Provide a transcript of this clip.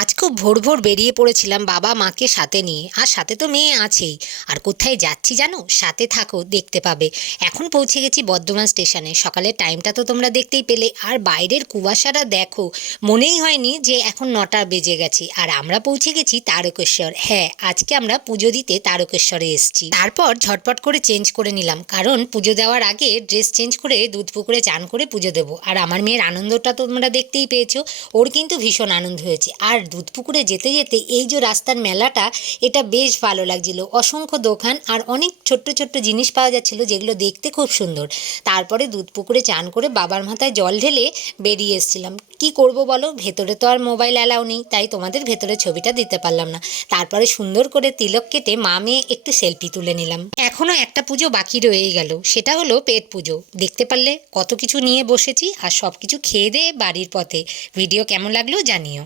আজ খুব ভোর ভোর বেরিয়ে পড়েছিলাম বাবা মাকে সাথে নিয়ে, আর সাথে তো মেয়ে আছেই। আর কোথায় যাচ্ছি জানো? সাথে থাকো, দেখতে পাবে। এখন পৌঁছে গেছি বর্ধমান স্টেশনে। সকালের টাইমটা তো তোমরা দেখতেই পেলে, আর বাইরের কুয়াশাটা দেখো, মনেই হয়নি যে এখন 9টা বেজে গেছে। আর আমরা পৌঁছে গেছি তারকেশ্বর। হ্যাঁ, আজকে আমরা পুজো দিতে তারকেশ্বরে এসেছি। তারপর ঝটপট করে চেঞ্জ করে নিলাম, কারণ পুজো দেওয়ার আগে ড্রেস চেঞ্জ করে দুধ পুকুরে চান করে পুজো দেবো। আর আমার মেয়ের আনন্দটা তোমরা দেখতেই পেয়েছো, ওর কিন্তু ভীষণ আনন্দ হয়েছে। আর দুধপুকুরে যেতে যেতে এই যে রাস্তার মেলাটা, এটা বেশ ভালো লাগছিল। অসংখ্য দোকান আর অনেক ছোট্ট ছোট্ট জিনিস পাওয়া যাচ্ছিল, যেগুলো দেখতে খুব সুন্দর। তারপরে দুধপুকুরে চান করে বাবার মাথায় জল ঢেলে বেরিয়ে এসেছিলাম। কি করব বলো, ভেতরে তো আর মোবাইল অ্যালাউ নেই, তাই তোমাদের ভেতরে ছবিটা দিতে পারলাম না। তারপরে সুন্দর করে তিলক কেটে মা মেয়ে একটু সেলফি তুলে নিলাম। এখনও একটা পুজো বাকি রয়েই গেল, সেটা হলো পেট পুজো। দেখতে পারলে কত কিছু নিয়ে বসেছি, আর সব কিছু খেয়ে দিয়ে বাড়ির পথে। ভিডিও কেমন লাগলো জানিও।